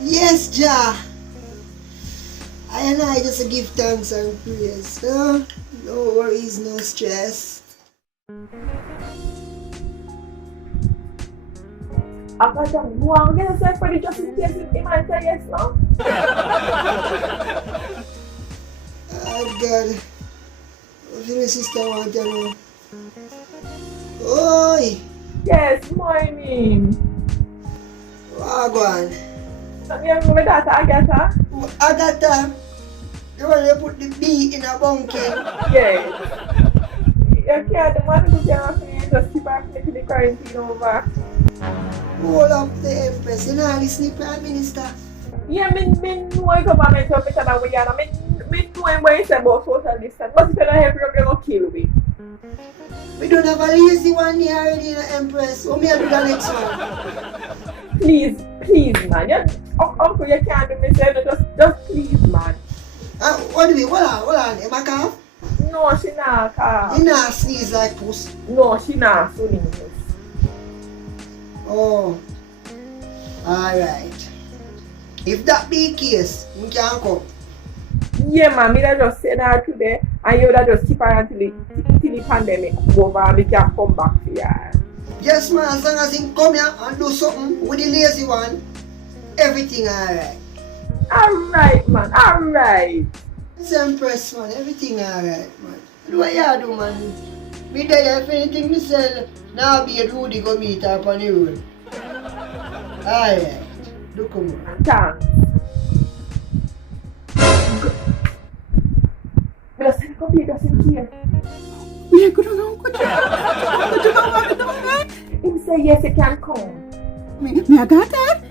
Yes, Jah. I just give thanks and praise. No worries, no stress. Ako siyang buwang din sa pwede just in case hindi man sa yes, no? Oh, God. What your sister want to know? Oi! Yes, morning. Wagwan. Yung mga data, Agatha? Agatha, you want to put the bee in a bunkin? Yes. You can't, the man who can just keep making the quarantine over. Hold up the Empress. You know, listen to Prime Minister. Yeah, min know yung government of it and we are. Min know what you say about social distance. But if you don't have you, you're going to kill me. We don't have a lazy one here already, the Empress. What me do the next one? Please, man. Uncle, you can't do me say no, just please, man. What do we? Hold on. Am I cough? No, she not cough. You not sneeze like puss. No, she not sneeze. Oh. Alright. If that be the case, you can come. Yeah, man, me just say that today, and you just keep her until the pandemic over and we can come back here. Yes, man, as long as he come here and do something with the lazy one, everything alright. Alright, man, alright. It's Empress, man, everything alright, man. Do what you do, man. Me there, if anything me sell, now be a Rudy go meet her on the road. Alright, do come on. Thanks. Just copy, just in here. Yeah, good on. He say yes, you can come. Me I got that?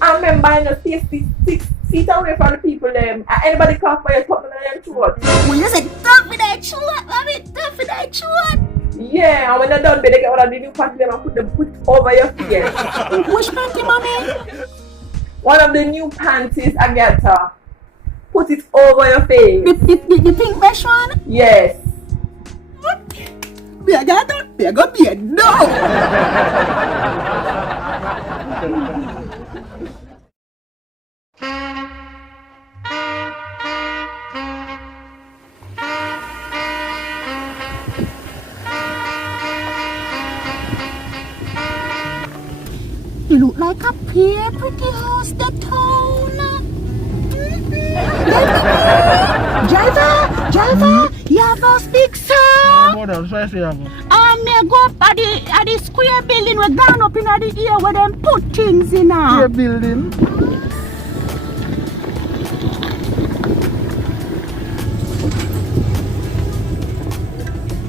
I remember I know stay 6 feet away from the people. Anybody cough by your top of them throat. When you say tough in that short, mommy, tough in that short. Yeah, and when they're done, they get all of the new panty them and put them over your face. Which panty, mommy? One of the new panties, Agatha. Put it over your face. The pink mesh one? Yes. Me I got that? Me I got beard. No! You look like a pretty house that town. Driver, you have a big song. What else? I say have. Me go up at the square building we down up in the air where them put things in. Your building.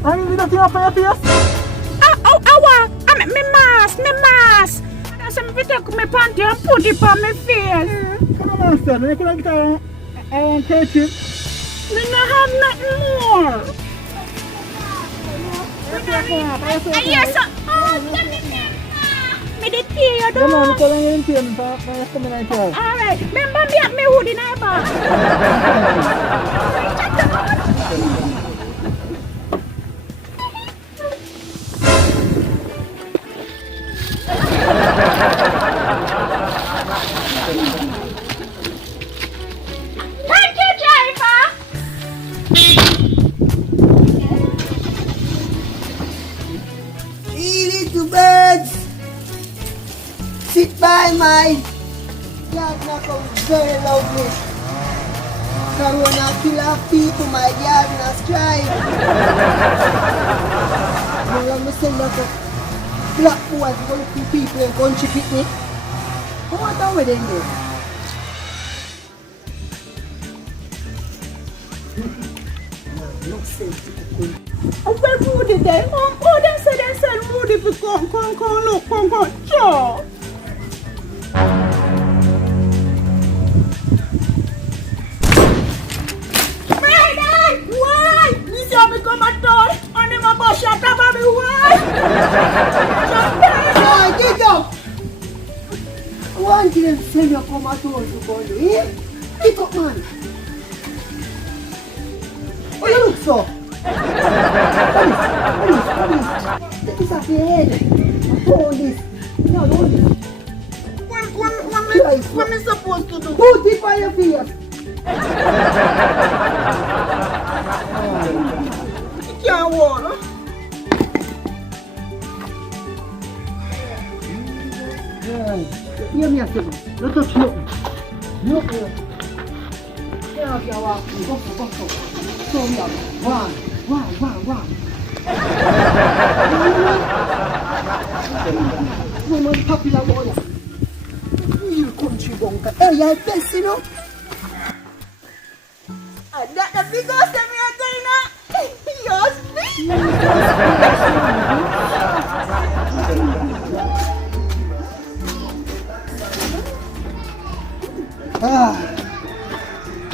I mean, nothing up on your face. Me mask. That's me take my panty and put it on my face. Come on, son. You couldn't get a kerchief. Me no have nothing more. Yes, me did pay you Come on, though. tell me anything. Come in here. Alright, remember me at me hood in my bag. Thank you, driver. Three little birds sit by my garden come very lovely. Corona kill off people, my garden has tried. Now I'm send up black boys to look for people in country picnic. What are we doing there? No sense to the I said Rudy then. Oh, they said Rudy to come, sure. Friday! Why? This year become a toy. And him a bus shot up on me. Why? Boy, get up. I want them to send you come at all to go to him. Pick up, man. What you look so? What is? Take this off your head. Hold this. No, hold this. me supposed to do? Put it on your face. You can't walk. Hear me a second. Don't touch nothing. Nothing. Get off your walk. Go. Show me up. Run. Woman popular boy. Real country bunker. Hey, you're best, you know. And that the biggest thing me are going on. Yours,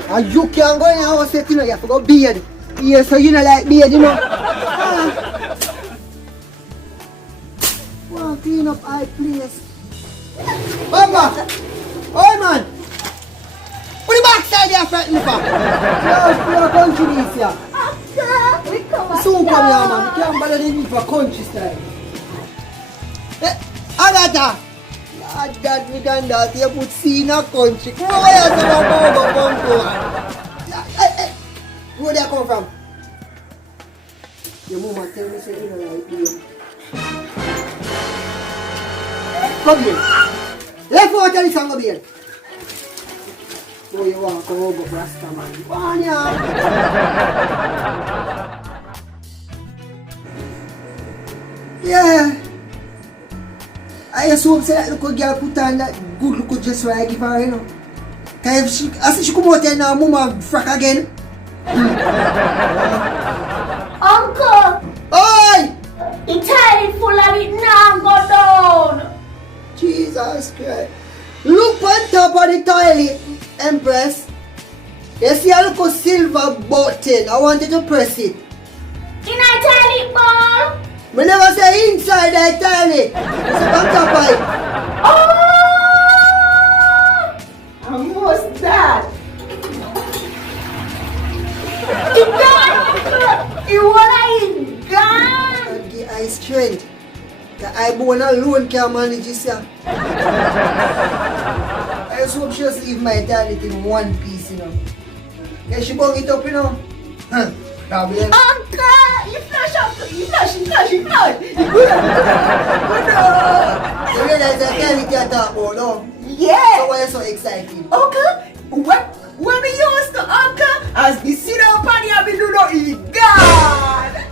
And you can't go in the house yet, you know, you have to go beard. Yeah, so you know like beard, you know. Well, clean up our place. Mama! Oi, man! Put the backside there, front in the back. You're country this here. we come Soon come here, man. You can't bother the people country style. Agata! That we done that, you put C in a country. Come on, here, so come on. Where they come from? Your mama tell me say you know like beer. Come here. Left out tell you some beer. Oh, you want to go over Rasta man. Go on, yeah. Yeah. I assume say that little girl put on that good look just why I give her, you know. Cause if she, as she come out here now, mama frack again. Uncle, Oi! the toilet full of it now go down. Jesus Christ. Look on top of the toilet, Empress. You see a little silver button. I want you to press it. In a toilet bowl. We never say inside the toilet. It's on top of it. Oh! And what's that? It gone! It was gone! God give eye strength. The eye bone alone can manage this. I just hope she just leave my toilet in one piece, you know. Can she bung it up, you know? Problem. Uncle! You flush up! You flush! You realize the toilet you talk about, no? Yeah! So why are you so excited? Uncle, when we used to uncle, as we sit down on here, we do not eat God.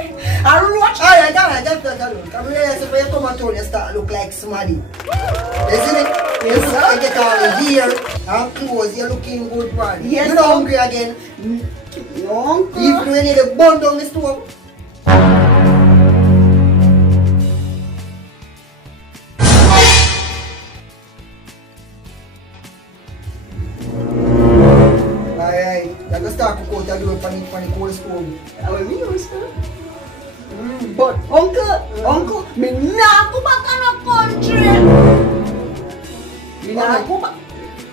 I watch. Alright, just alone. Come realize if you come and turn, you start to look like somebody. Isn't it? You get all the hair and clothes, you're looking good, man. Yes, you're not hungry again. Uncle. If you need to burn down the stove. Alright, you're going to start to cook out the door for the cold stove. How are we used to? But uncle, me nah go back on a country. Me nah go back.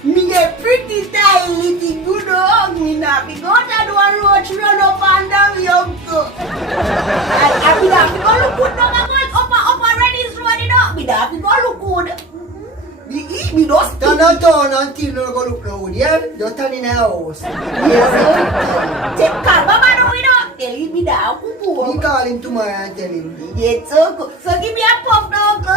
Me a pretty tiny little good dog. Me nah be go to the one road run up and down me uncle. I be nah be go look good dog. I'm going up Reddy's road, you know. Me nah be go look good. Me just Turn and turn until you go look loud, yeah? Just turn in the house. yes. Take car, mama no we know. Tell him me nah go We good. call him tomorrow and tell him. Yes, uncle. So give me a puff now, uncle.